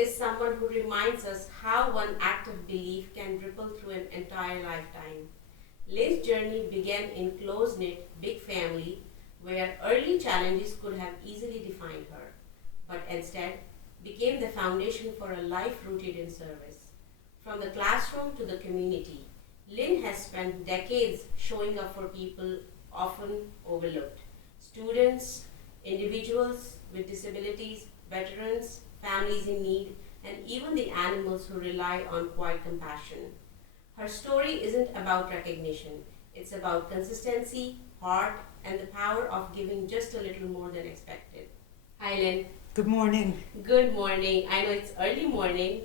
is someone who reminds us how one act of belief can ripple through an entire lifetime. Lynne's journey began in close-knit, big family where early challenges could have easily defined her, but instead became the foundation for a life rooted in service. From the classroom to the community, Lynne has spent decades showing up for people often overlooked. Students, individuals with disabilities, veterans, families in need, and even the animals who rely on quiet compassion. Her story isn't about recognition, it's about consistency, heart, and the power of giving just a little more than expected. Hi, Lynne. Good morning. Good morning. I know it's early morning,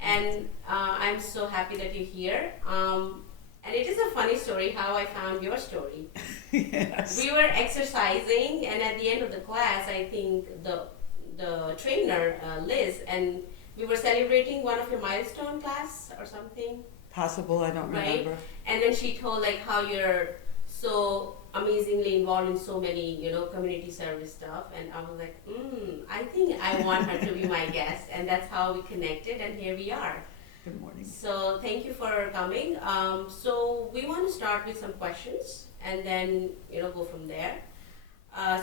and I'm so happy that you're here. And it is a funny story how I found your story. Yes. We were exercising, and at the end of the class, I think the trainer, Liz, and we were celebrating one of your milestone class or something, Possible, I don't right? remember. And then she told like how you're so amazingly involved in so many, community service stuff, and I was like, I think I want her to be my guest, and that's how we connected, and here we are. Good morning. So thank you for coming. So we want to start with some questions, and then go from there.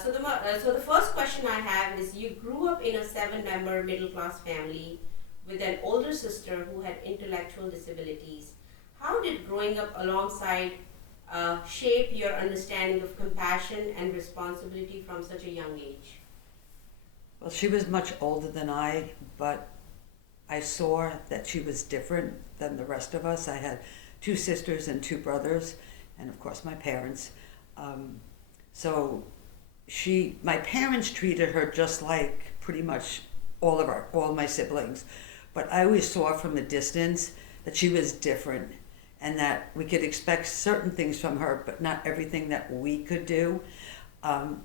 So the first question I have is: you grew up in a 7-member middle-class family with an older sister who had intellectual disabilities. How did growing up alongside shape your understanding of compassion and responsibility from such a young age? Well, she was much older than I, but I saw that she was different than the rest of us. I had 2 sisters and 2 brothers, and of course my parents. So my parents treated her just like pretty much all my siblings. But I always saw from a distance that she was different and that we could expect certain things from her, but not everything that we could do.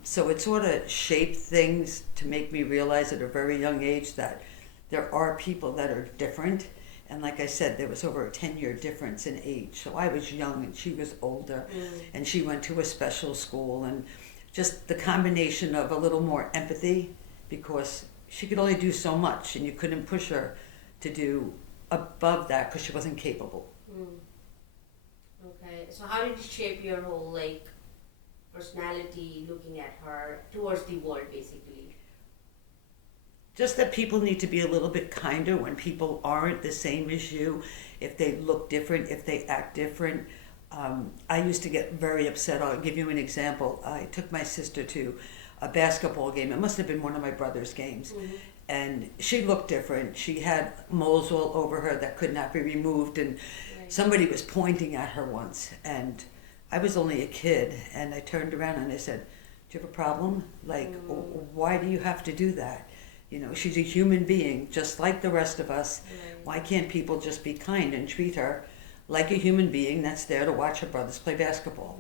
So it sort of shaped things to make me realize at a very young age that there are people that are different. And like I said, there was over a 10-year difference in age. So I was young and she was older, and she went to a special school, and just the combination of a little more empathy, because she could only do so much and you couldn't push her to do above that because she wasn't capable. Okay, so how did it shape your whole personality, looking at her towards the world, basically? Just that people need to be a little bit kinder when people aren't the same as you, if they look different, if they act different. I used to get very upset. I'll give you an example. I took my sister to a basketball game. It must have been one of my brother's games. And she looked different. She had moles all over her that could not be removed, and somebody was pointing at her once. And I was only a kid, and I turned around and I said, "Do you have a problem? Why do you have to do that? She's a human being, just like the rest of us. Why can't people just be kind and treat her like a human being that's there to watch her brothers play basketball?"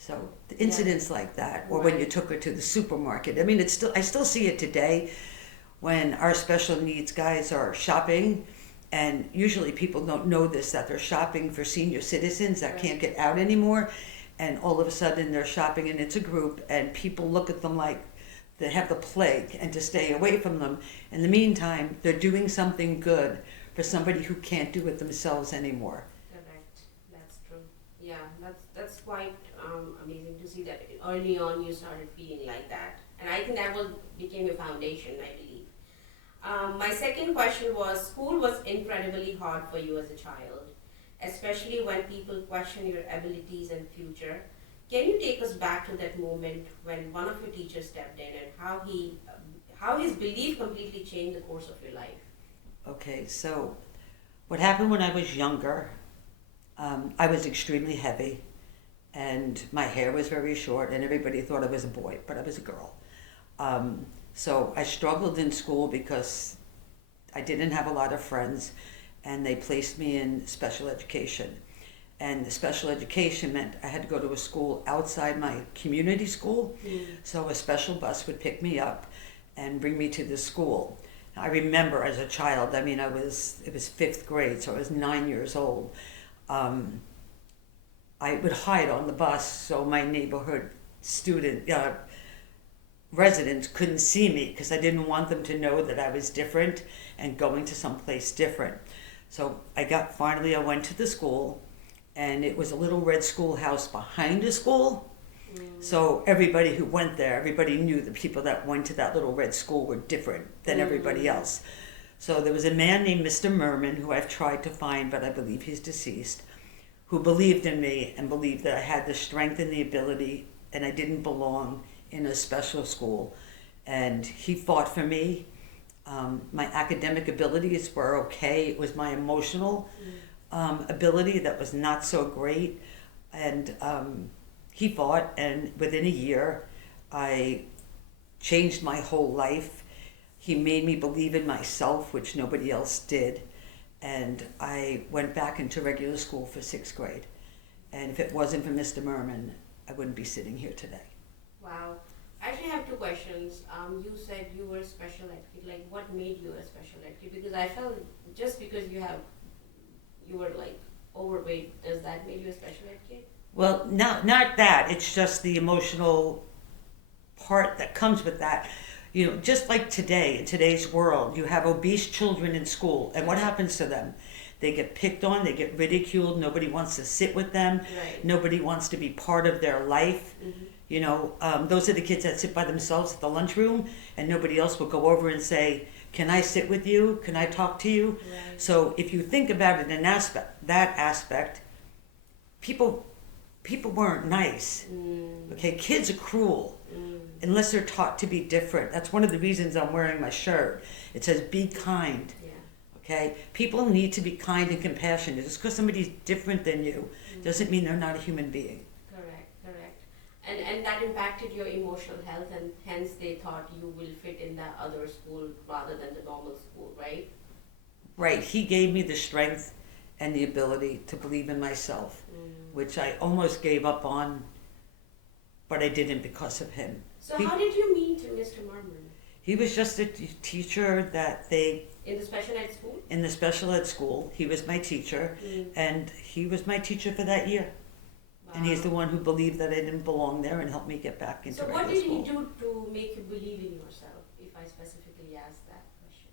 So incidents like that, or when you took her to the supermarket. I mean, I still see it today when our special needs guys are shopping, and usually people don't know this, that they're shopping for senior citizens that can't get out anymore, and all of a sudden they're shopping and it's a group, and people look at them like they have the plague and to stay away from them. In the meantime, they're doing something good for somebody who can't do it themselves anymore. Correct. That's true. Yeah, that's quite amazing to see that early on you started feeling like that, and I think that became your foundation, I believe. My second question was: school was incredibly hard for you as a child, especially when people question your abilities and future. Can you take us back to that moment when one of your teachers stepped in, and how his belief completely changed the course of your life? Okay, so what happened when I was younger, I was extremely heavy, and my hair was very short, and everybody thought I was a boy, but I was a girl. So I struggled in school because I didn't have a lot of friends, and they placed me in special education. And the special education meant I had to go to a school outside my community school. So a special bus would pick me up and bring me to the school. I remember as a child, it was 5th grade, so I was 9 years old. I would hide on the bus so my neighborhood student residents couldn't see me because I didn't want them to know that I was different and going to someplace different. So finally I went to the school, and it was a little red schoolhouse behind a school. So everybody who went there, everybody knew the people that went to that little red school were different than everybody else. So there was a man named Mr. Merman, who I've tried to find, but I believe he's deceased, who believed in me and believed that I had the strength and the ability and I didn't belong in a special school. And he fought for me. My academic abilities were okay. It was my emotional ability that was not so great. And he fought, and within a year, I changed my whole life. He made me believe in myself, which nobody else did. And I went back into regular school for 6th grade. And if it wasn't for Mr. Merman, I wouldn't be sitting here today. Wow. I actually have 2 questions. You said you were a special ed kid. Like, what made you a special ed kid? Because I felt just because you were like overweight, does that make you a special ed kid? Well, not that. It's just the emotional part that comes with that. You know, just like today, in today's world, you have obese children in school, and what happens to them? They get picked on, they get ridiculed, nobody wants to sit with them, Right. nobody wants to be part of their life. Mm-hmm. You know, those are the kids that sit by themselves at the lunchroom, and nobody else will go over and say, can I sit with you? Can I talk to you? Right. So if you think about it in that aspect, people weren't nice. Okay, kids are cruel unless they're taught to be different. That's one of the reasons I'm wearing my shirt. It says be kind. Yeah. Okay, people need to be kind and compassionate. Just because somebody's different than you doesn't mean they're not a human being. Correct. And that impacted your emotional health, and hence they thought you will fit in that other school rather than the normal school, right? Right, he gave me the strength and the ability to believe in myself, which I almost gave up on, but I didn't because of him. So how did you meet Mr. Merman? He was just a teacher that they... In the special ed school? In the special ed school. He was my teacher, and he was my teacher for that year. Wow. And he's the one who believed that I didn't belong there and helped me get back into regular school. So what did he do to make you believe in yourself, if I specifically ask that question?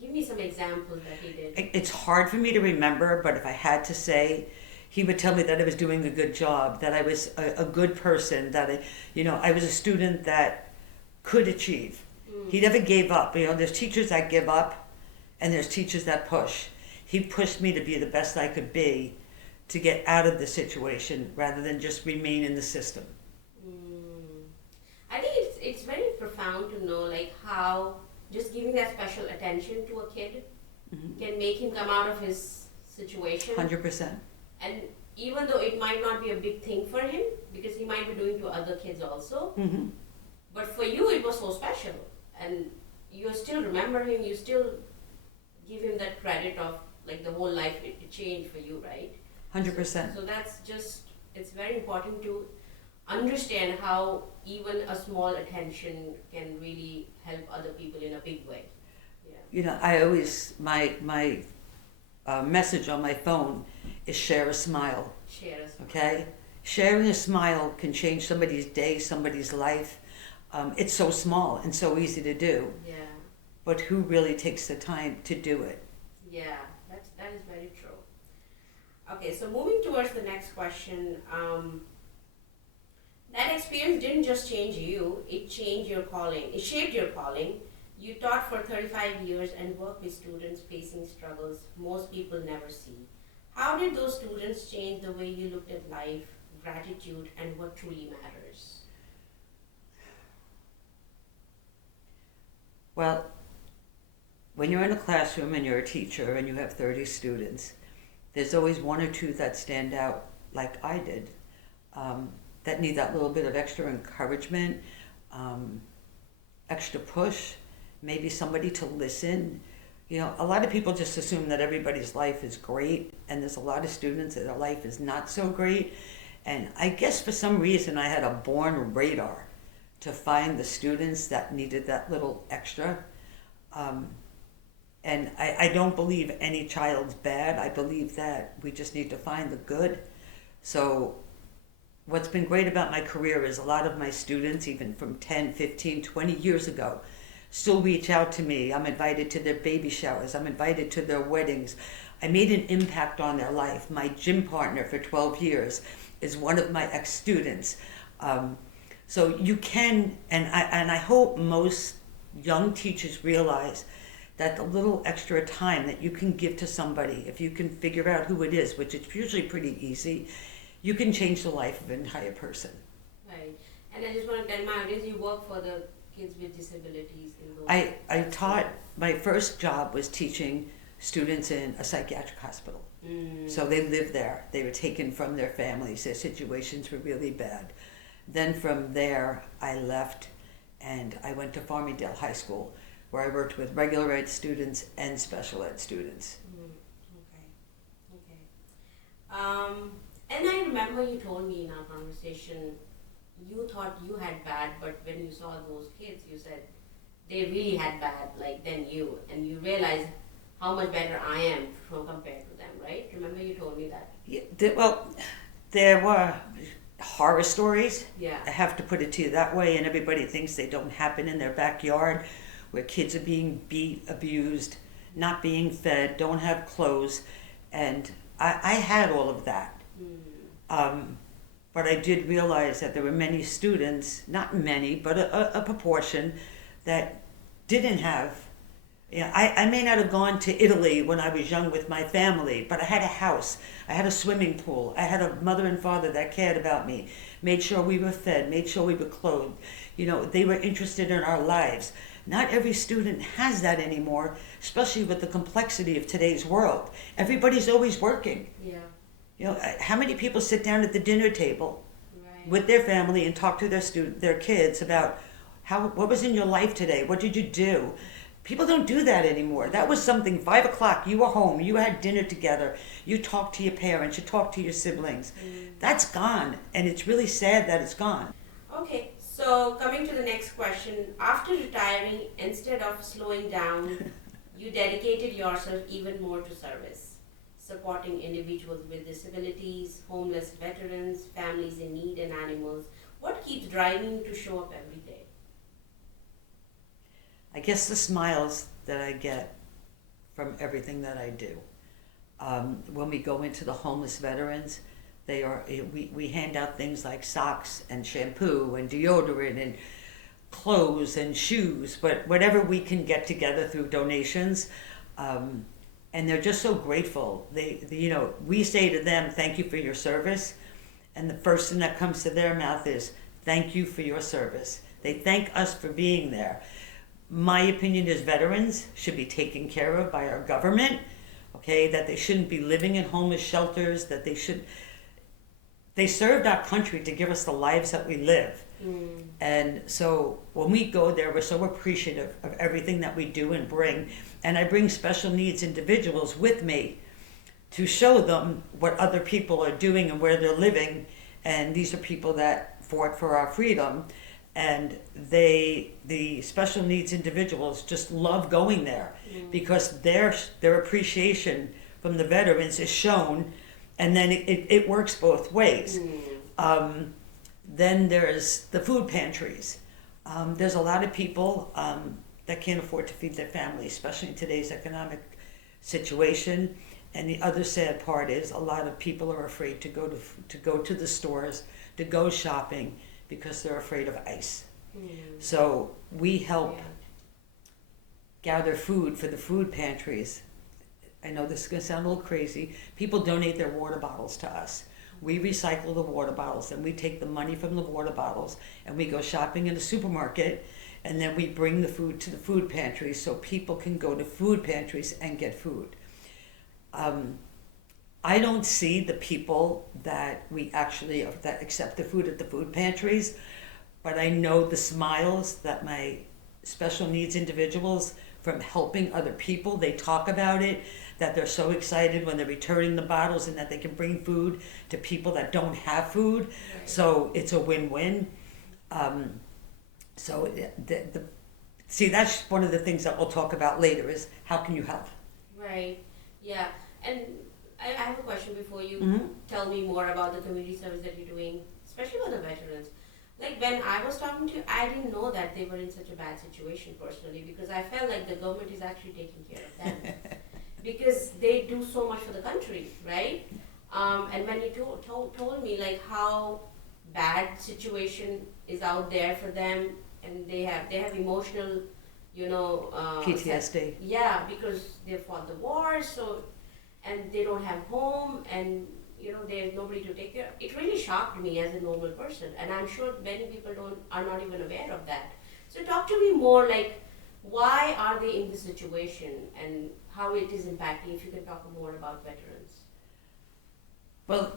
Give me some examples that he did. It's hard for me to remember, but if I had to say, he would tell me that I was doing a good job, that I was a good person, that I was a student that could achieve. He never gave up. You know, there's teachers that give up, and there's teachers that push. He pushed me to be the best I could be, to get out of the situation rather than just remain in the system. I think it's very profound to know like how just giving that special attention to a kid can make him come out of his situation. 100%. And even though it might not be a big thing for him, because he might be doing to other kids also, but for you it was so special, and you still remember him, you still give him that credit of like the whole life it changed for you, right? 100%. So that's just, it's very important to understand how even a small attention can really help other people in a big way. Yeah. You know, I always, my message on my phone is share a smile. Share us. Okay? Sharing a smile can change somebody's day, somebody's life. It's so small and so easy to do. Yeah. But who really takes the time to do it? Yeah, that is very true. Okay, so moving towards the next question, that experience didn't just change you, it changed your calling, it shaped your calling. You taught for 35 years and worked with students facing struggles most people never see. How did those students change the way you looked at life, gratitude, and what truly matters? Well, when you're in a classroom and you're a teacher and you have 30 students, there's always one or two that stand out like I did, that need that little bit of extra encouragement, extra push, maybe somebody to listen. You know, a lot of people just assume that everybody's life is great, and there's a lot of students that their life is not so great. And I guess for some reason I had a born radar to find the students that needed that little extra. And I don't believe any child's bad. I believe that we just need to find the good. So what's been great about my career is a lot of my students, even from 10, 15, 20 years ago, still reach out to me. I'm invited to their baby showers. I'm invited to their weddings. I made an impact on their life. My gym partner for 12 years is one of my ex-students. So you can, and I hope most young teachers realize that the little extra time that you can give to somebody, if you can figure out who it is, which is usually pretty easy, you can change the life of an entire person. Right. And I just want to tell my audience, you work for the kids with disabilities in those. I taught, my first job was teaching students in a psychiatric hospital. So they lived there. They were taken from their families. Their situations were really bad. Then from there, I left and I went to Farmingdale High School, where I worked with regular ed students and special ed students. Okay. And I remember you told me in our conversation, you thought you had bad, but when you saw those kids, you said they really had bad, like than you, and you realized how much better I am compared to them, right? Remember you told me that? Yeah, well, there were horror stories. Yeah. I have to put it to you that way, and everybody thinks they don't happen in their backyard, where kids are being beat, abused, not being fed, don't have clothes, and I had all of that. But I did realize that there were many students, not many, but a proportion, that didn't have. I may not have gone to Italy when I was young with my family, but I had a house, I had a swimming pool, I had a mother and father that cared about me, made sure we were fed, made sure we were clothed. They were interested in our lives. Not every student has that anymore, especially with the complexity of today's world. Everybody's always working. Yeah. How many people sit down at the dinner table Right. with their family and talk to their kids about what was in your life today? What did you do? People don't do that anymore. That was something, 5 o'clock, you were home, you had dinner together, you talked to your parents, you talked to your siblings. That's gone, and it's really sad that it's gone. Okay, so coming to the next question, after retiring, instead of slowing down, you dedicated yourself even more to service, supporting individuals with disabilities, homeless veterans, families in need, and animals. What keeps driving you to show up every day? I guess the smiles that I get from everything that I do. When we go into the homeless veterans, we hand out things like socks and shampoo and deodorant and clothes and shoes, but whatever we can get together through donations, and they're just so grateful. We say to them, "Thank you for your service," and the first thing that comes to their mouth is, "Thank you for your service." They thank us for being there. My opinion is veterans should be taken care of by our government, okay, that they shouldn't be living in homeless shelters, that they served our country to give us the lives that we live. And so when we go there, we're so appreciative of everything that we do and bring. And I bring special needs individuals with me to show them what other people are doing and where they're living. And these are people that fought for our freedom. And the special needs individuals just love going there because their appreciation from the veterans is shown, and then it works both ways. Then there's the food pantries. There's a lot of people that can't afford to feed their families, especially in today's economic situation. And the other sad part is a lot of people are afraid to go to the stores, to go shopping, because they're afraid of ICE. So we help gather food for the food pantries. I know this is going to sound a little crazy. People donate their water bottles to us. We recycle the water bottles, and we take the money from the water bottles and we go shopping in the supermarket, and then we bring the food to the food pantries so people can go to food pantries and get food. I don't see the people that that accept the food at the food pantries, but I know the smiles that my special needs individuals, from helping other people, they talk about it, that they're so excited when they're returning the bottles and that they can bring food to people that don't have food. Right. So it's a win-win. See, that's one of the things that we'll talk about later is how can you help? Right, yeah. And I have a question before you tell me more about the community service that you're doing especially for the veterans. Like when I was talking to you, I didn't know that they were in such a bad situation personally, because I felt like the government is actually taking care of them because they do so much for the country, right? And when you told me like how bad situation is out there for them, and they have emotional, PTSD. yeah, because they fought the war, so, and they don't have home, and there's nobody to take care. It really shocked me as a normal person, and I'm sure many people are not even aware of that. So talk to me more, like why are they in this situation and how it is impacting. If you can talk more about veterans. Well,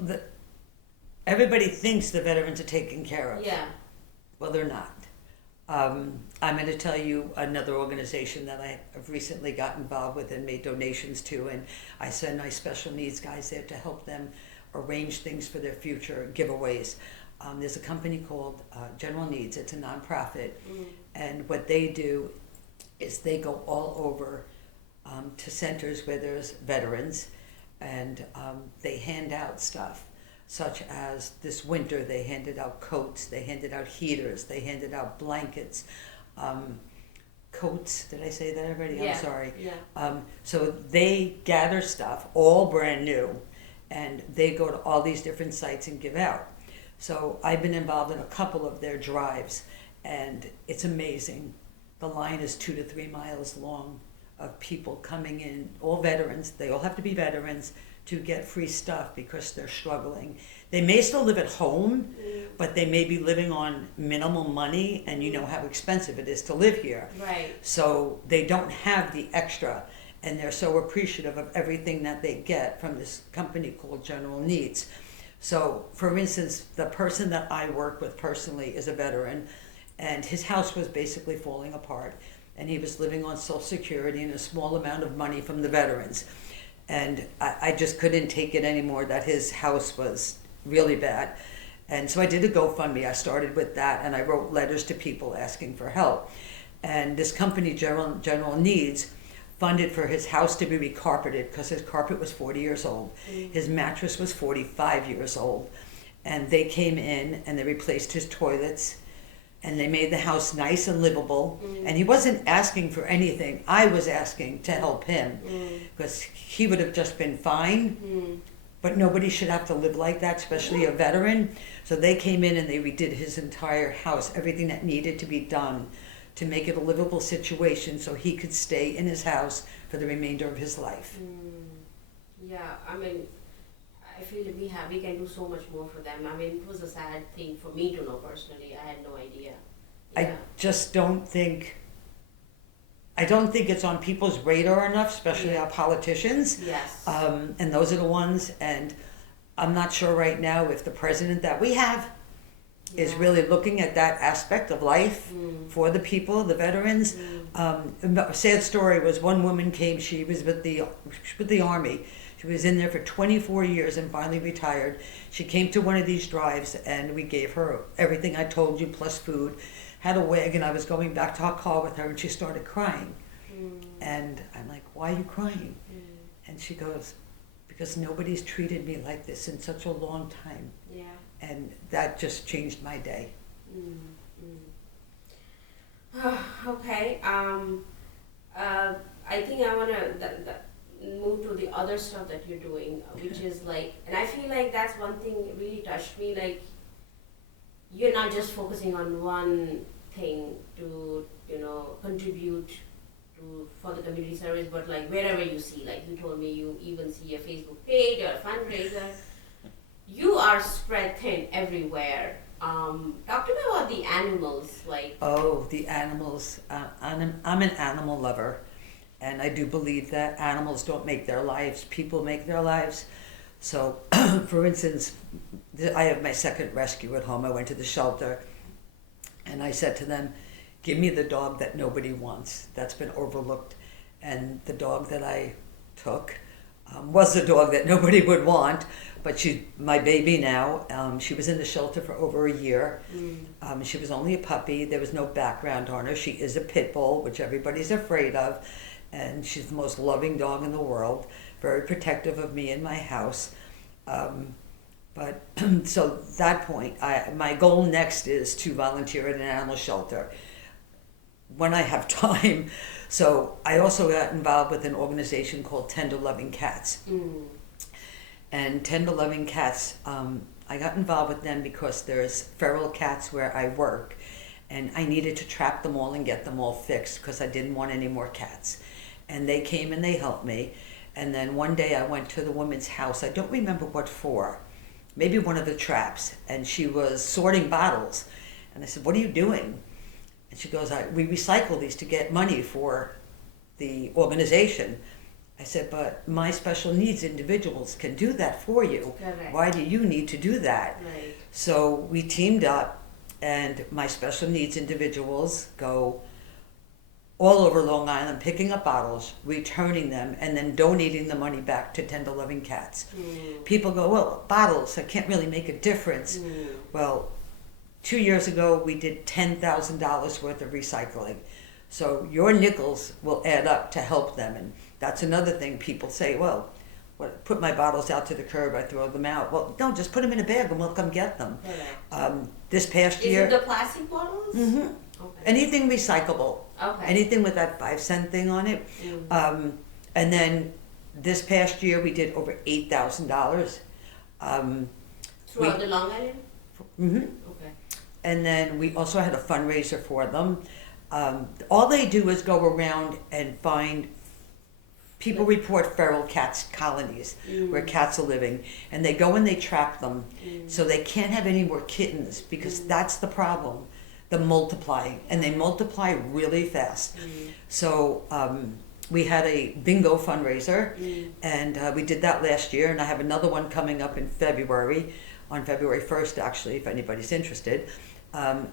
everybody thinks the veterans are taken care of. Yeah. Well, they're not. I'm going to tell you another organization that I have recently got involved with and made donations to, and I send my special needs guys there to help them arrange things for their future giveaways. There's a company called General Needs. It's a nonprofit, and what they do is they go all over to centers where there's veterans, and they hand out stuff. Such as this winter, they handed out coats, they handed out heaters, they handed out blankets, coats. Did I say that already? Yeah. I'm sorry. Yeah. So they gather stuff, all brand new, and they go to all these different sites and give out. So I've been involved in a couple of their drives, and it's amazing. The line is 2 to 3 miles long of people coming in, all veterans. They all have to be veterans to get free stuff because they're struggling. They may still live at home, but they may be living on minimal money, and you know how expensive it is to live here. Right. So they don't have the extra, and they're so appreciative of everything that they get from this company called General Needs. So, for instance, the person that I work with personally is a veteran, and his house was basically falling apart, and he was living on Social Security and a small amount of money from the veterans. And I just couldn't take it anymore that his house was really bad. And so I did a GoFundMe. I started with that, and I wrote letters to people asking for help. And this company, General Needs, funded for his house to be recarpeted because his carpet was 40 years old. His mattress was 45 years old. And they came in and they replaced his toilets, and they made the house nice and livable. And he wasn't asking for anything. I was asking to help him because he would have just been fine. But nobody should have to live like that, especially a veteran. So they came in and they redid his entire house, everything that needed to be done to make it a livable situation so he could stay in his house for the remainder of his life. Yeah, I mean, I feel we can do so much more for them. I mean, it was a sad thing for me to know personally. I had no idea. Yeah. I just don't think it's on people's radar enough, especially our politicians. Yes. And those are the ones, and I'm not sure right now if the president that we have is really looking at that aspect of life for the people, the veterans. A sad story was one woman came, she was with the Army. She was in there for 24 years and finally retired. She came to one of these drives, and we gave her everything I told you, plus food. Had a wagon. I was going back to our car with her, and she started crying. And I'm like, why are you crying? And she goes, because nobody's treated me like this in such a long time. Yeah. And that just changed my day. Okay. I think I want to move to the other stuff that you're doing, which is like, and I feel like that's one thing that really touched me. Like, you're not just focusing on one thing to, contribute for the community service, but like wherever you see, like you told me, you even see a Facebook page or a fundraiser. You are spread thin everywhere. Talk to me about the animals, like. Oh, the animals. I'm an animal lover, and I do believe that animals don't make their lives, people make their lives. So, for instance, I have my second rescue at home. I went to the shelter, and I said to them, give me the dog that nobody wants, that's been overlooked. And the dog that I took was the dog that nobody would want, but she's my baby now. She was in the shelter for over a year. She was only a puppy. There was no background on her. She is a pit bull, which everybody's afraid of, and she's the most loving dog in the world, very protective of me and my house. But But so that point, my goal next is to volunteer at an animal shelter when I have time. So I also got involved with an organization called Tender Loving Cats. And Tender Loving Cats, I got involved with them because there's feral cats where I work, and I needed to trap them all and get them all fixed because I didn't want any more cats. And they came and they helped me. And then one day I went to the woman's house. I don't remember what for. Maybe one of the traps. And she was sorting bottles. And I said, "What are you doing?" And she goes, "We recycle these to get money for the organization." I said, "But my special needs individuals can do that for you. Correct. Why do you need to do that?" Right. So we teamed up, and my special needs individuals go all over Long Island picking up bottles, returning them, and then donating the money back to Tender Loving Cats. People go, "Well, bottles, I can't really make a difference." Well, 2 years ago, we did $10,000 worth of recycling. So your nickels will add up to help them. And that's another thing people say, "Well, put my bottles out to the curb, I throw them out." Well, no, just put them in a bag and we'll come get them. This past year... Is it the plastic bottles? Mm-hmm. Okay. Anything recyclable. Okay. Anything with that 5-cent thing on it. And then this past year, we did over $8,000. Throughout the Long Island? Mm-hmm. Okay. And then we also had a fundraiser for them. All they do is go around and find people report feral cats colonies where cats are living, and they go and they trap them so they can't have any more kittens because that's the problem, the multiplying, and they multiply really fast. So we had a bingo fundraiser, and we did that last year, and I have another one coming up in February, on February 1st actually, if anybody's interested.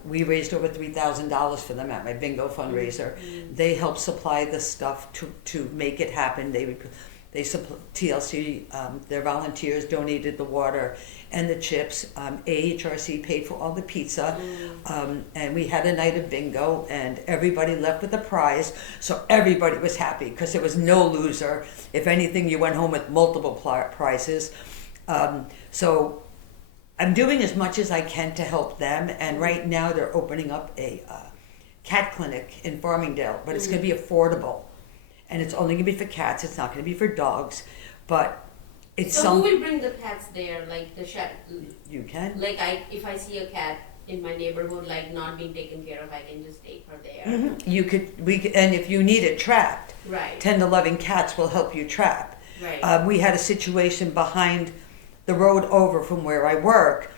We raised over $3,000 for them at my bingo fundraiser. They helped supply the stuff to make it happen. They TLC, their volunteers donated the water and the chips. AHRC paid for all the pizza, and we had a night of bingo, and everybody left with a prize. So everybody was happy because there was no loser. If anything, you went home with multiple prizes. So I'm doing as much as I can to help them, and right now they're opening up a cat clinic in Farmingdale, but it's going to be affordable, and it's only going to be for cats. It's not going to be for dogs, but it's so who will bring the cats there? Like the You can. Like if I see a cat in my neighborhood like not being taken care of, I can just take her there. You could. And if you need it trapped, right? Tender Loving Cats will help you trap. Right. We had a situation behind the road over from where I work.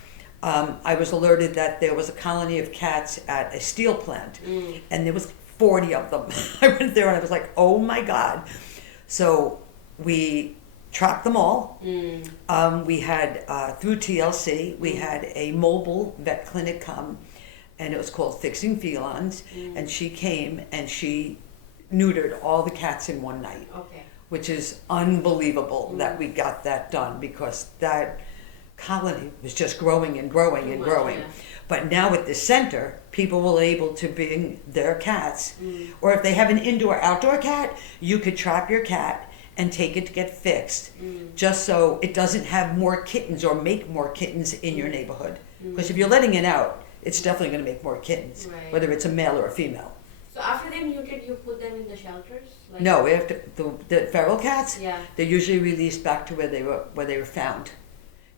I was alerted that there was a colony of cats at a steel plant, and there was 40 of them. I went there and I was like, "Oh my God!" So we trapped them all. We had through TLC, we had a mobile vet clinic come, and it was called Fixing Felines, and she came and she neutered all the cats in one night. Okay. Which is unbelievable that we got that done, because that colony was just growing and growing and growing. Yeah. But now with the center, people will able to bring their cats, or if they have an indoor-outdoor cat, you could trap your cat and take it to get fixed, just so it doesn't have more kittens or make more kittens in your neighborhood. Because if you're letting it out, it's definitely going to make more kittens, Right. whether it's a male or a female. So after they're neutered, you put them in the shelters? Like, No, after the feral cats, Yeah. they're usually released back to where they were found,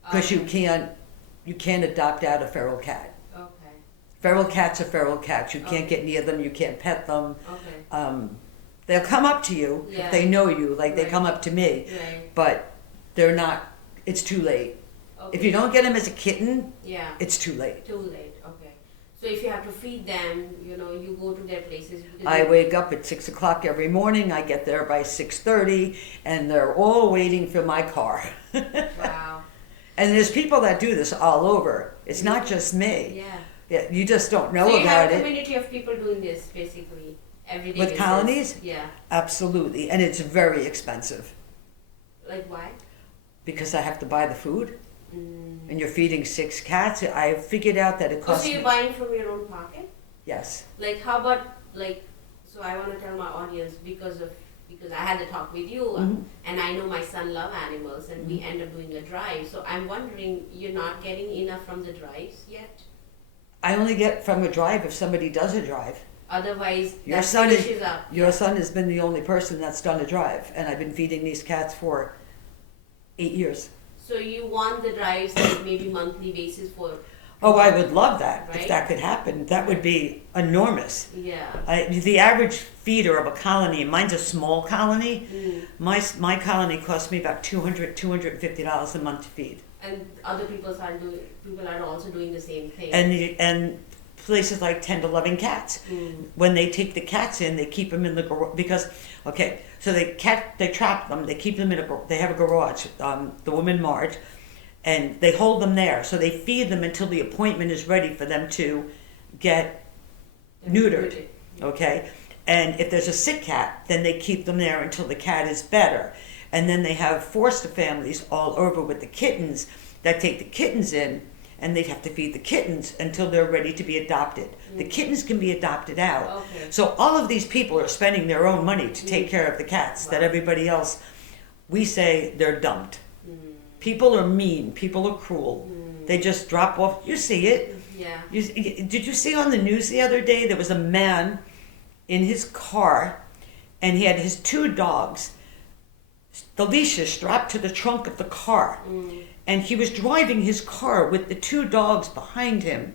because you can't adopt out a feral cat. Okay. Feral cats are feral cats. You can't Okay. get near them. You can't pet them. Okay. They'll come up to you Yeah. if they know you, like they Right. come up to me, Right. but they're not. It's too late. Okay. If you don't get them as a kitten, Yeah. it's too late. Too late. Okay. So if you have to feed them, you go to their places. I wake up at 6 o'clock every morning. I get there by 6:30, and they're all waiting for my car. Wow. And there's people that do this all over. It's not just me. Yeah. Yeah, you just don't know So you have about a it. community of people doing this basically every day. With basis. colonies? Yeah. Absolutely, and it's very expensive Like why? because I have to buy the food, and you're feeding 6 cats. I figured out that it Oh, costs so you're me. buying from your own pocket? Yes. Like how about so I want to tell my audience because of because I had the talk with you, and I know my son love animals, and we end up doing a drive. So I'm wondering, you're not getting enough from the drives yet? I only get from a drive if somebody does a drive. Otherwise, Your that son finishes up. Your son has been the only person that's done a drive, and I've been feeding these cats for 8 years. So you want the drives like maybe monthly basis for? Oh, I would love that, Right? if that could happen. That would be enormous. Yeah. The average feeder of a colony, mine's a small colony, my colony costs me about $250 a month to feed. And other people are also doing the same thing. And places like 10 to 11 cats. When they take the cats in, they keep them in the garage because, okay, so they trap them, they keep them they have a garage, the woman Marge, and they hold them there. So they feed them until the appointment is ready for them to get neutered, okay? And if there's a sick cat, then they keep them there until the cat is better. And then they have foster families all over with the kittens that take the kittens in, and they'd have to feed the kittens until they're ready to be adopted. The kittens can be adopted out. Okay. So all of these people are spending their own money to take care of the cats that everybody else, we say they're dumped. People are mean, people are cruel. They just drop off, you see it. Yeah. Did you see on the news the other day, there was a man in his car, and he had his 2 dogs, the leashes strapped to the trunk of the car. And he was driving his car with the 2 dogs behind him.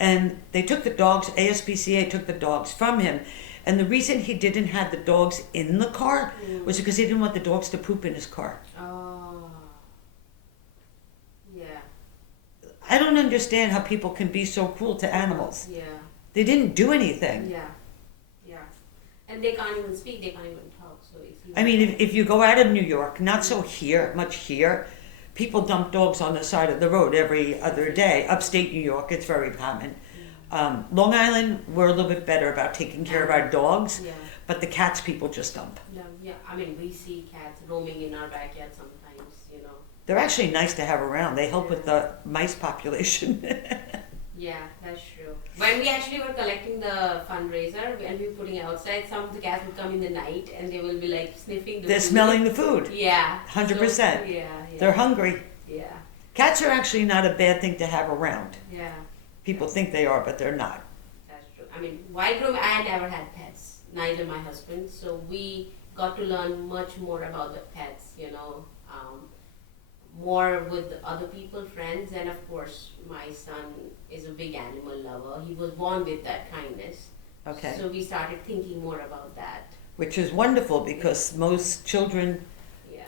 And they took the dogs, ASPCA took the dogs from him. And the reason he didn't have the dogs in the car was because he didn't want the dogs to poop in his car. Oh. Yeah. I don't understand how people can be so cruel to animals. Yeah. They didn't do anything. Yeah. Yeah. And they can't even speak, they can't even talk. So it's I mean, if you go out of New York, not so much here, people dump dogs on the side of the road every other day. Upstate New York, it's very common. Long Island, we're a little bit better about taking care of our dogs, but the cats people just dump. Yeah, I mean, we see cats roaming in our backyard sometimes, you know. They're actually nice to have around. They help with the mice population. Yeah, that's true. When we actually were collecting the fundraiser and we were putting it outside, some of the cats would come in the night and they will be like sniffing the They're food. smelling the food. Yeah. 100%. So, yeah. They're hungry. Yeah. Cats are actually not a bad thing to have around. Yeah. People think they are, but they're not. That's true. I mean, white room, I never had pets, neither my husband. So we got to learn much more about the pets, you know, more with other people, friends, and of course, my son is a big animal lover. He was born with that kindness. Okay. So we started thinking more about that. Which is wonderful because most children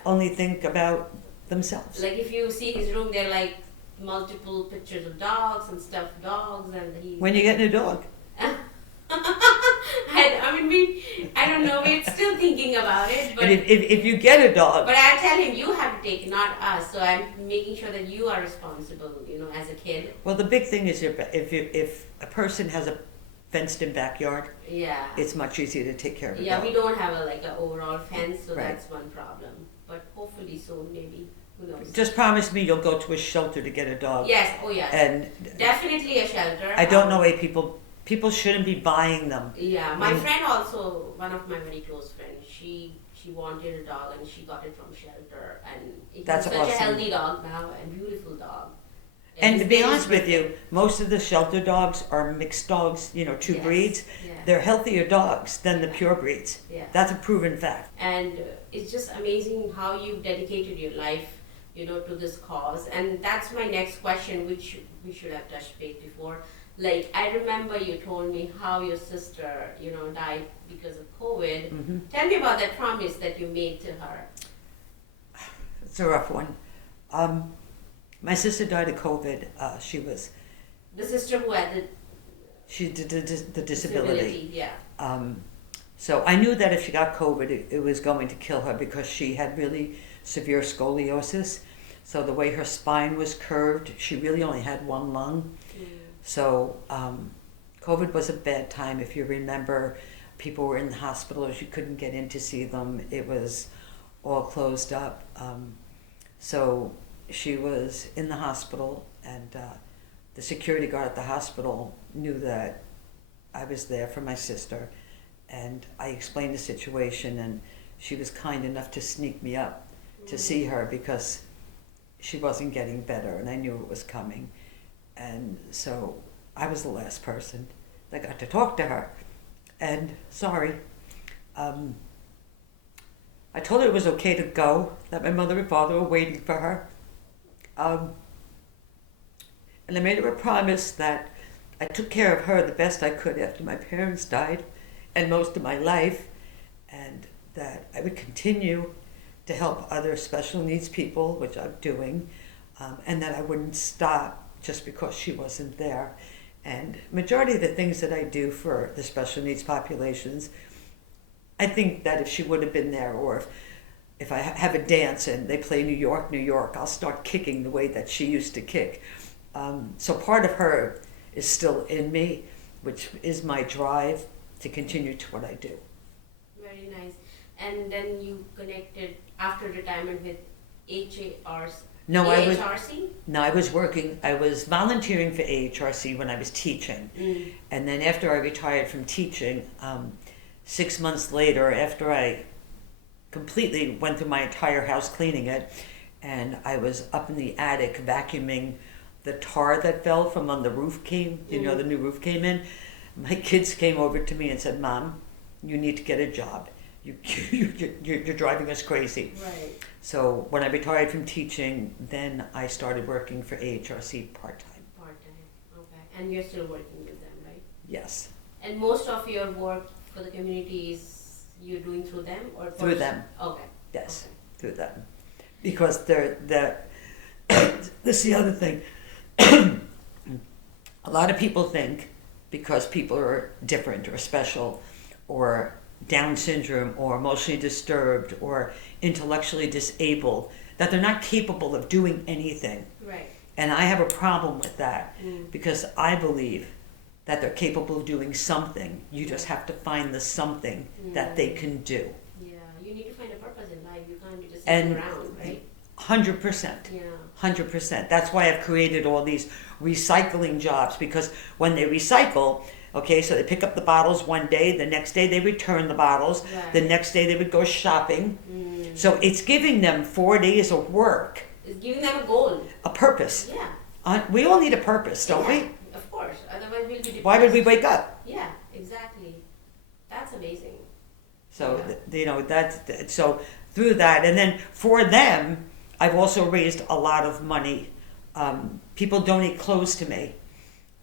only think about themselves. Like if you see his room, there are like multiple pictures of dogs and stuffed dogs, and he. When you getting a dog? I don't know. We're still thinking about it, but And if you get a dog, but I tell him you have to take it, not us. So I'm making sure that you are responsible, you know, as a kid. well, the big thing is if a person has a fenced-in backyard, Yeah. it's much easier to take care of a Yeah, dog. we don't have an overall fence, so Right. that's one problem. But hopefully soon, maybe. Who knows? Just promise me you'll go to a shelter to get a dog. Yes. Oh yes. And Definitely a shelter. I don't know why people shouldn't be buying them. Yeah, my friend also, one of my very close friends, she wanted a dog and she got it from shelter, and it's That's such awesome. a healthy dog now and beautiful dog. And his to be name is honest with Brewer. you, most of the shelter dogs are mixed dogs, you know, 2 Yes. breeds. Yeah. They're healthier dogs than the pure breeds. Yeah. That's a proven fact. And it's just amazing how you've dedicated your life, you know, to this cause. And that's my next question, which we should have touched base before. Like, I remember you told me how your sister, you know, died because of COVID. Mm-hmm. Tell me about that promise that you made to her. It's a rough one. My sister died of COVID. She was The sister who had she did the disability. disability, yeah. So I knew that if she got COVID, it was going to kill her because she had really severe scoliosis. So the way her spine was curved, she really only had one lung. So COVID was a bad time. If you remember, people were in the hospitals. You couldn't get in to see them. It was all closed up. So she was in the hospital, and the security guard at the hospital knew that I was there for my sister. And I explained the situation, and she was kind enough to sneak me up to see her because she wasn't getting better and I knew it was coming. And so I was the last person that got to talk to her. And sorry, I told her it was okay to go, that my mother and father were waiting for her. And I made her a promise that I took care of her the best I could after my parents died and most of my life, and that I would continue to help other special needs people, which I'm doing, and that I wouldn't stop just because she wasn't there. And majority of the things that I do for the special needs populations, I think that if she would have been there, or if I have a dance and they play New York, New York, I'll start kicking the way that she used to kick. So part of her is still in me, which is my drive to continue to what I do. Very nice. And then you connected after retirement with AHRC? No, AHRC? I was working, I was volunteering for AHRC when I was teaching. And then after I retired from teaching, 6 months later, after I completely went through my entire house cleaning it, and I was up in the attic vacuuming the tar that fell from on the roof came, the new roof came in. My kids came over to me and said, "Mom, you need to get a job. You're driving us crazy." Right. So when I retired from teaching, then I started working for AHRC part-time. Part-time, okay. And you're still working with them, right? Yes. And most of your work for the community is you're doing through them or through them? Okay. Yes, okay. Through them, because they're this is the other thing. A lot of people think because people are different or special, or Down syndrome, or emotionally disturbed, or intellectually disabled, that they're not capable of doing anything. Right. And I have a problem with that because I believe that they're capable of doing something. You just have to find the something that they can do. Yeah, you need to find a purpose in life. You can't be just sitting around, right? 100%. Yeah. 100%. That's why I've created all these recycling jobs, because when they recycle, okay, so they pick up the bottles one day, the next day they return the bottles, Right. the next day they would go shopping. So it's giving them 4 days of work, It's giving them a goal. a purpose. Yeah. We all need a purpose, don't Yeah, we? Of course. Otherwise we'll be depressed. Why would we wake up? Yeah, exactly. That's amazing. So, Yeah. that's, so through that, and then for them, I've also raised a lot of money. People donate clothes to me.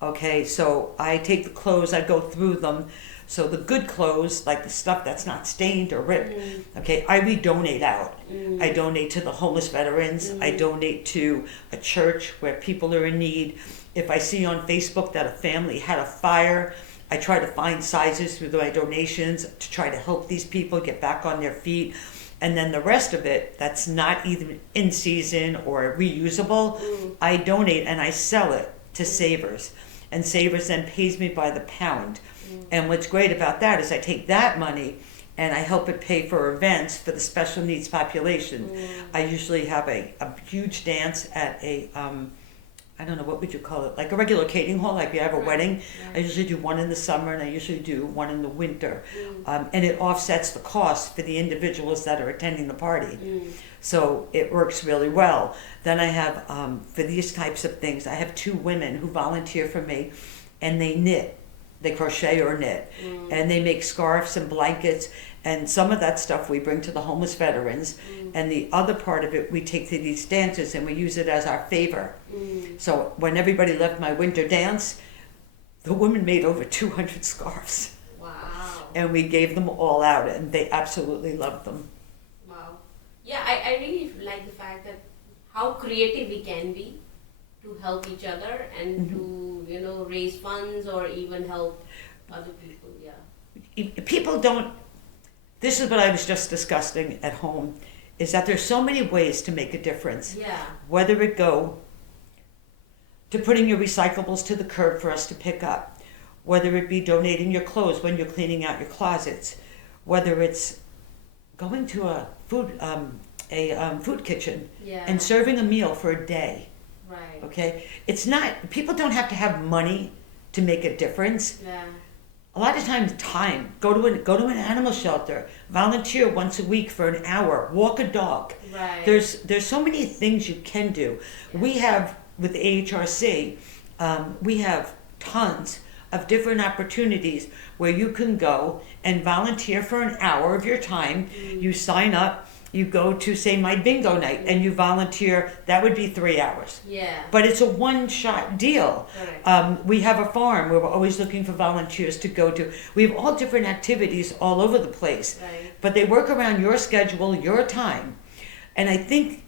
Okay, so I take the clothes, I go through them. So the good clothes, like the stuff that's not stained or ripped, okay, I redonate out. I donate to the homeless veterans. I donate to a church where people are in need. If I see on Facebook that a family had a fire, I try to find sizes through my donations to try to help these people get back on their feet. And then the rest of it that's not either in season or reusable, I donate and I sell it to Savers. And Savers then pays me by the pound. And what's great about that is I take that money and I help it pay for events for the special needs population. I usually have a huge dance at a, I don't know, what would you call it? Like a regular catering hall, like you have a wedding. I usually do one in the summer and I usually do one in the winter. And it offsets the cost for the individuals that are attending the party. So it works really well. Then I have, for these types of things, I have 2 women who volunteer for me, and they knit. They crochet or knit. And they make scarves and blankets. And some of that stuff we bring to the homeless veterans. And the other part of it we take to these dances and we use it as our favor. So when everybody left my winter dance, the women made over 200 scarves. Wow. And we gave them all out, and they absolutely loved them. Wow. Yeah, I really like the fact that how creative we can be to help each other and to, raise funds or even help other people. Yeah. People don't, this is what I was just discussing at home, is that there's so many ways to make a difference. Yeah. Whether it go to putting your recyclables to the curb for us to pick up, whether it be donating your clothes when you're cleaning out your closets, whether it's going to a food kitchen and serving a meal for a day. Right. Okay? It's not, people don't have to have money to make a difference. Yeah. a lot of times time. Go to an animal shelter, volunteer once a week for an hour, walk a dog. Right. There's so many things you can do. Yeah. We have with AHRC, we have tons of different opportunities where you can go and volunteer for an hour of your time. You sign up, you go to, say, my bingo night, and you volunteer. That would be 3 hours. Yeah. But it's a one-shot deal. Correct. We have a farm where we're always looking for volunteers to go to. We have all different activities all over the place. Right. But they work around your schedule, your time. And I think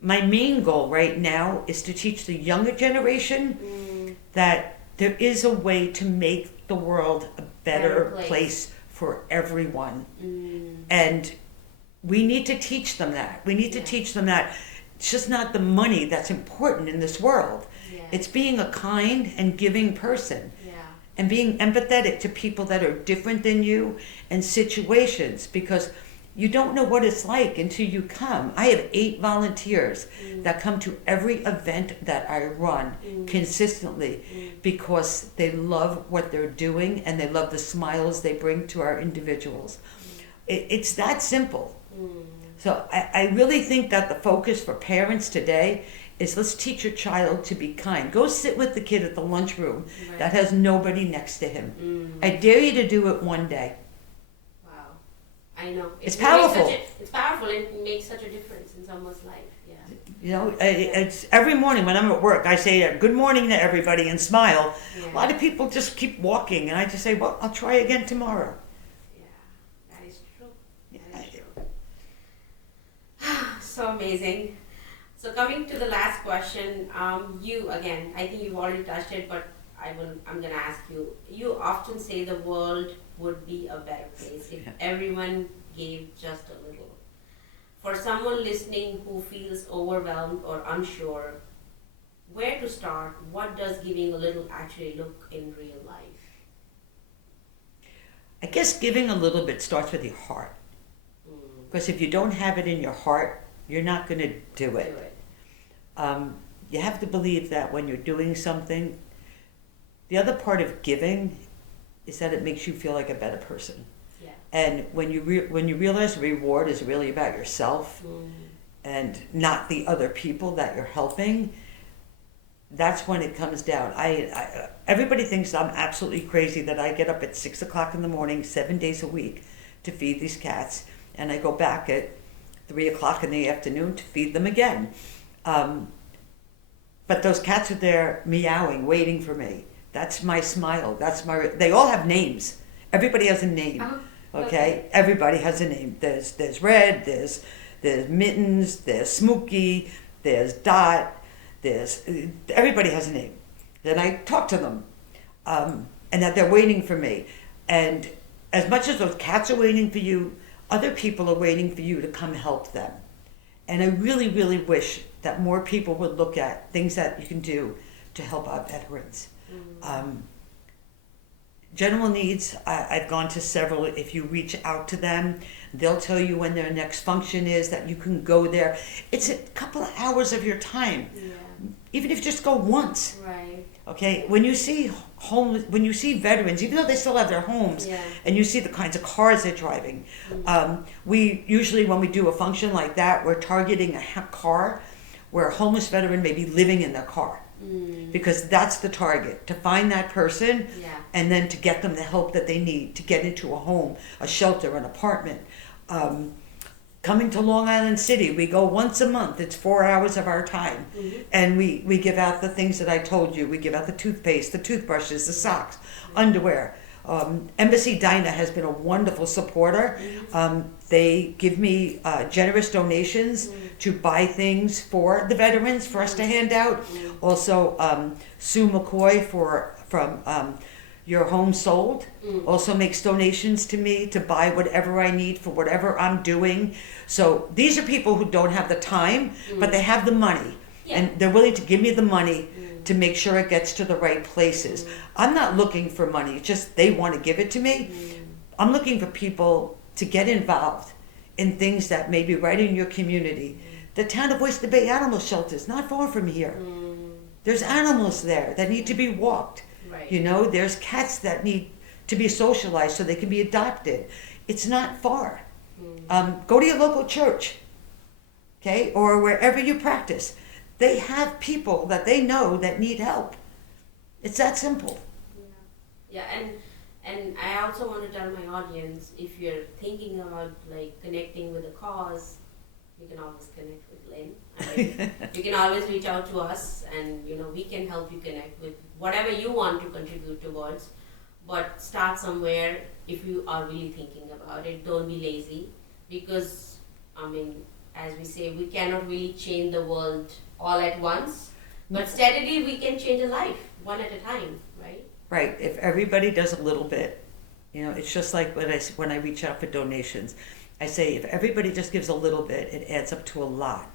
my main goal right now is to teach the younger generation that there is a way to make the world a better place for everyone. And we need to teach them that. We need to teach them that it's just not the money that's important in this world. Yeah. It's being a kind and giving person. Yeah. And being empathetic to people that are different than you and situations, because you don't know what it's like until you come. I have 8 volunteers that come to every event that I run consistently because they love what they're doing and they love the smiles they bring to our individuals. It's that simple. So I really think that the focus for parents today is, let's teach your child to be kind. Go sit with the kid at the lunchroom that has nobody next to him. I dare you to do it one day. I know. It's powerful. It's powerful. It makes such a difference in someone's life. Yeah. You know, it's every morning when I'm at work, I say good morning to everybody and smile. Yeah. A lot of people just keep walking, and I just say, well, I'll try again tomorrow. Yeah, that is true. Yeah. That is true. So amazing. So coming to the last question, you again, I think you've already touched it, but I'm gonna ask you. You often say the world would be a better place if everyone gave just a little. For someone listening who feels overwhelmed or unsure, where to start? What does giving a little actually look in real life? I guess giving a little bit starts with your heart. Because if you don't have it in your heart, you're not going to do it. You have to believe that when you're doing something, the other part of giving is that it makes you feel like a better person. Yeah. And when you realize the reward is really about yourself and not the other people that you're helping, that's when it comes down. Everybody thinks I'm absolutely crazy that I get up at 6 o'clock in the morning, 7 days a week, to feed these cats, and I go back at 3 o'clock in the afternoon to feed them again. But those cats are there meowing, waiting for me. That's my smile. They all have names. Everybody has a name. Okay? Everybody has a name. There's Red, there's Mittens, there's Smokey, there's Dot, everybody has a name. Then I talk to them, and that they're waiting for me. And as much as those cats are waiting for you, other people are waiting for you to come help them. And I really, really wish that more people would look at things that you can do to help out veterans. General needs, I've gone to several. If you reach out to them, they'll tell you when their next function is, that you can go there. It's a couple of hours of your time. Yeah. Even if you just go once. Right. Okay, when you see veterans, even though they still have their homes, and you see the kinds of cars they're driving, we usually, when we do a function like that, we're targeting a car where a homeless veteran may be living in their car. Because that's the target, to find that person and then to get them the help that they need to get into a home, a shelter, an apartment. Coming to Long Island City, we go once a month. It's 4 hours of our time. And we give out the things that I told you. We give out the toothpaste, the toothbrushes, the socks, underwear. Embassy Dinah has been a wonderful supporter. They give me generous donations to buy things for the veterans for us to hand out. Also, Sue McCoy from Your Home Sold also makes donations to me to buy whatever I need for whatever I'm doing. So these are people who don't have the time, but they have the money. And they're willing to give me the money to make sure it gets to the right places. I'm not looking for money, it's just they want to give it to me. I'm looking for people to get involved in things that may be right in your community. The town of Oyster Bay Animal Shelter is not far from here. There's animals there that need to be walked. Right. You know, there's cats that need to be socialized so they can be adopted. It's not far. Go to your local church, okay, or wherever you practice. They have people that they know that need help. It's that simple. Yeah, and I also want to tell my audience, if you're thinking about like connecting with a cause, you can always connect with Lynne. I mean, you can always reach out to us, and we can help you connect with whatever you want to contribute towards. But start somewhere if you are really thinking about it. Don't be lazy, because I mean, as we say, we cannot really change the world all at once, but steadily we can change a life one at a time, right? Right. If everybody does a little bit, it's just like when I reach out for donations, I say if everybody just gives a little bit, it adds up to a lot.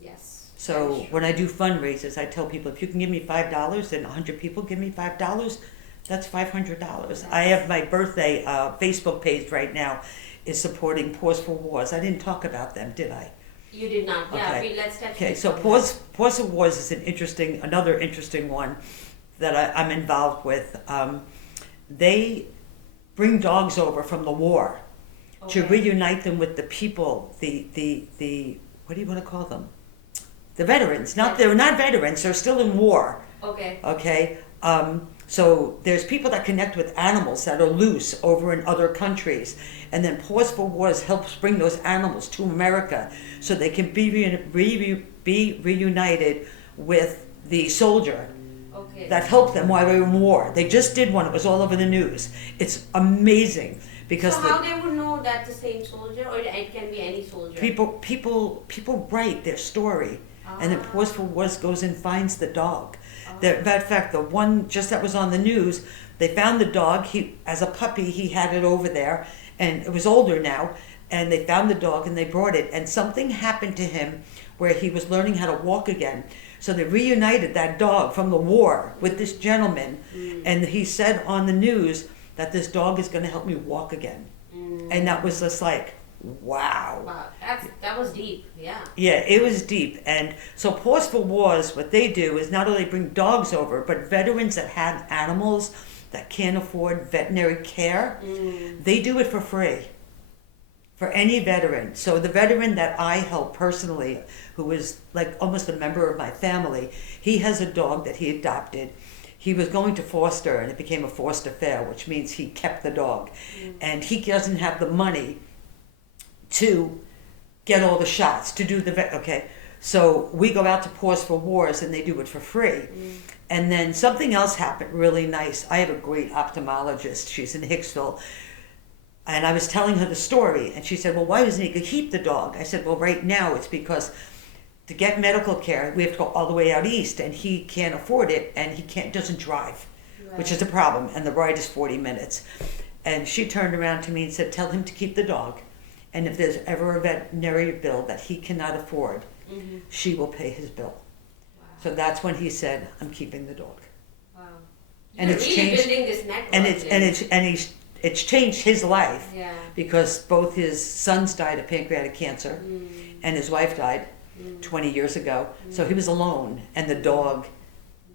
Yes. So when I do fundraisers, I tell people, if you can give me $5 and 100 people give me $5, that's $500. I have my birthday Facebook page right now is supporting Pause for Wars. I didn't talk about them, did I? You did not. Yeah. Okay. Let's touch. Okay. So Pause for Wars is another interesting one that I'm involved with. They bring dogs over from the war to reunite them with the people, the what do you want to call them? The veterans. They're not veterans. They're still in war. Okay. Okay. So there's people that connect with animals that are loose over in other countries, and then Pause for Wars helps bring those animals to America so they can be reunited with the soldier that helped them while they were in war. They just did one. It was all over the news. It's amazing because so how they would know that's the same soldier, or it can be any soldier? People write their story, and then Pause for Wars goes and finds the dog. In fact, the one just that was on the news, they found the dog. As a puppy, he had it over there, and it was older now. And they found the dog and they brought it. And something happened to him where he was learning how to walk again. So they reunited that dog from the war with this gentleman, and he said on the news that this dog is going to help me walk again. And that was just like, wow. Wow, that was deep, yeah. Yeah, it was deep. And so Pause for Wars, what they do is not only bring dogs over, but veterans that have animals that can't afford veterinary care, they do it for free for any veteran. So the veteran that I help personally, who is like almost a member of my family, he has a dog that he adopted. He was going to foster, and it became a foster fair, which means he kept the dog. And he doesn't have the money to get all the shots, to do okay. So we go out to Pause for Wars and they do it for free. And then something else happened really nice. I have a great ophthalmologist. She's in Hicksville. And I was telling her the story, and she said, well, why doesn't he keep the dog? I said, well, right now it's because to get medical care, we have to go all the way out east, and he can't afford it, and he doesn't drive, which is a problem, and the ride is 40 minutes. And she turned around to me and said, tell him to keep the dog. And if there's ever a veterinary bill that he cannot afford, she will pay his bill. Wow. So that's when he said, I'm keeping the dog. Wow. And it's really changed, building this network. It's changed his life, yeah. because both his sons died of pancreatic cancer and his wife died 20 years ago. So he was alone, and the dog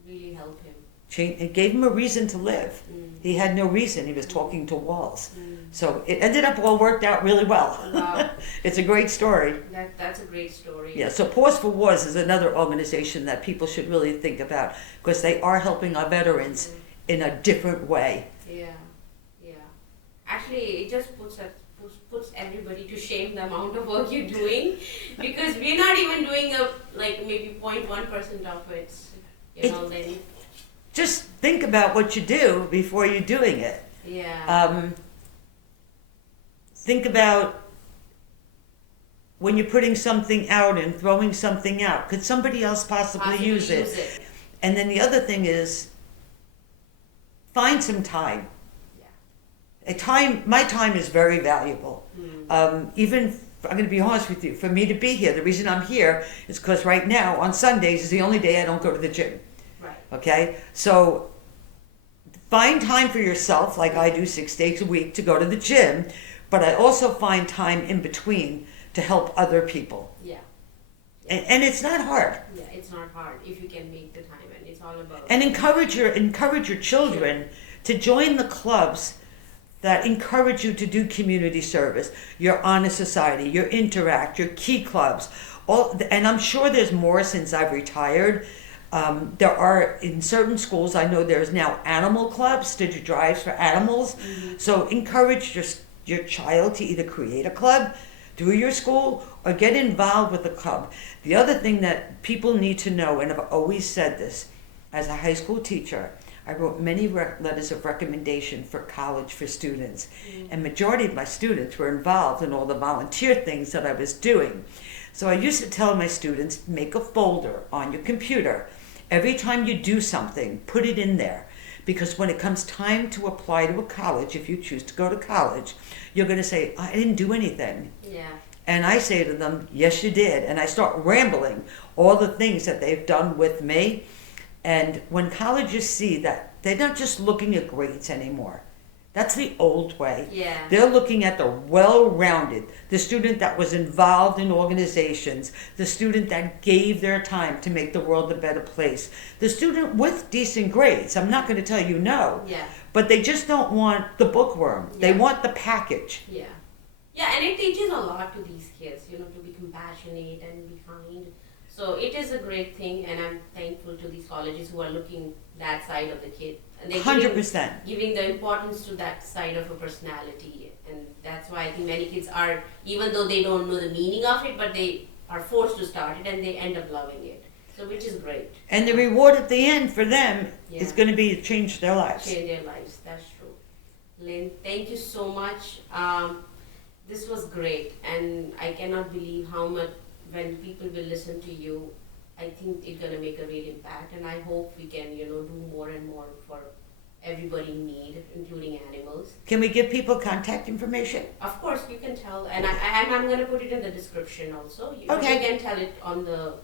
really helped him. It gave him a reason to live. He had no reason. He was talking to walls. So it ended up all worked out really well. Wow. It's a great story. That's a great story. Yeah, so Pause for Wars is another organization that people should really think about, because they are helping our veterans in a different way. Yeah, yeah. Actually, it just puts everybody to shame, the amount of work you're doing, because we're not even doing maybe 0.1% of it. Then just think about what you do before you're doing it. Yeah. Think about when you're putting something out and throwing something out. Could somebody else possibly use it? And then the other thing is, find some time. Yeah. My time is very valuable. Even, I'm going to be honest with you, for me to be here, the reason I'm here is because right now, on Sundays, is the only day I don't go to the gym. Right. Okay? So find time for yourself, like I do 6 days a week, to go to the gym, but I also find time in between to help other people. Yeah. And it's not hard. Yeah, it's not hard if you can make the time, and it's all about. And encourage your children to join the clubs that encourage you to do community service, your honor society, your interact, your key clubs, all, and I'm sure there's more since I've retired. There are in certain schools, I know there's now animal clubs to do drives for animals. So encourage your child to either create a club through your school or get involved with the club. The other thing that people need to know, and I've always said this, as a high school teacher, I wrote many letters of recommendation for college for students, and majority of my students were involved in all the volunteer things that I was doing. So I used to tell my students, make a folder on your computer. Every time you do something, put it in there. Because when it comes time to apply to a college, if you choose to go to college, you're going to say, I didn't do anything. Yeah. And I say to them, yes, you did. And I start rambling all the things that they've done with me. And when colleges see that, they're not just looking at grades anymore. That's the old way. Yeah. They're looking at the well-rounded, the student that was involved in organizations, the student that gave their time to make the world a better place, the student with decent grades. I'm not going to tell you no. Yeah. But they just don't want the bookworm. Yeah. They want the package. Yeah. Yeah, and it teaches a lot to these kids, to be compassionate and be kind. So it is a great thing, and I'm thankful to these colleges who are looking that side of the kid. And they're 100%. giving the importance to that side of a personality. And that's why I think many kids are, even though they don't know the meaning of it, but they are forced to start it and they end up loving it. So which is great. And the reward at the end for them is Yeah. going to be to change their lives. Change their lives, that's true. Lynne, thank you so much. This was great, and I cannot believe how much when people will listen to you, I think it's gonna make a real impact, and I hope we can, do more and more for everybody in need, including animals. Can we give people contact information? Of course, you can tell, and I'm gonna put it in the description also. Okay. You can tell it on the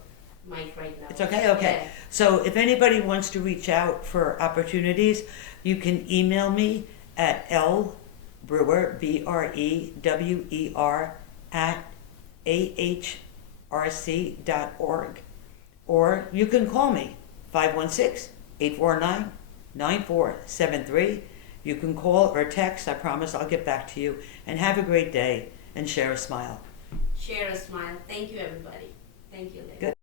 mic right now. It's okay? Okay. Yeah. So if anybody wants to reach out for opportunities, you can email me at Lbrewer, BREWER, at AHRC.org. Or you can call me, 516-849-9473. You can call or text. I promise I'll get back to you. And have a great day and share a smile. Share a smile. Thank you, everybody. Thank you, Lynne. Good.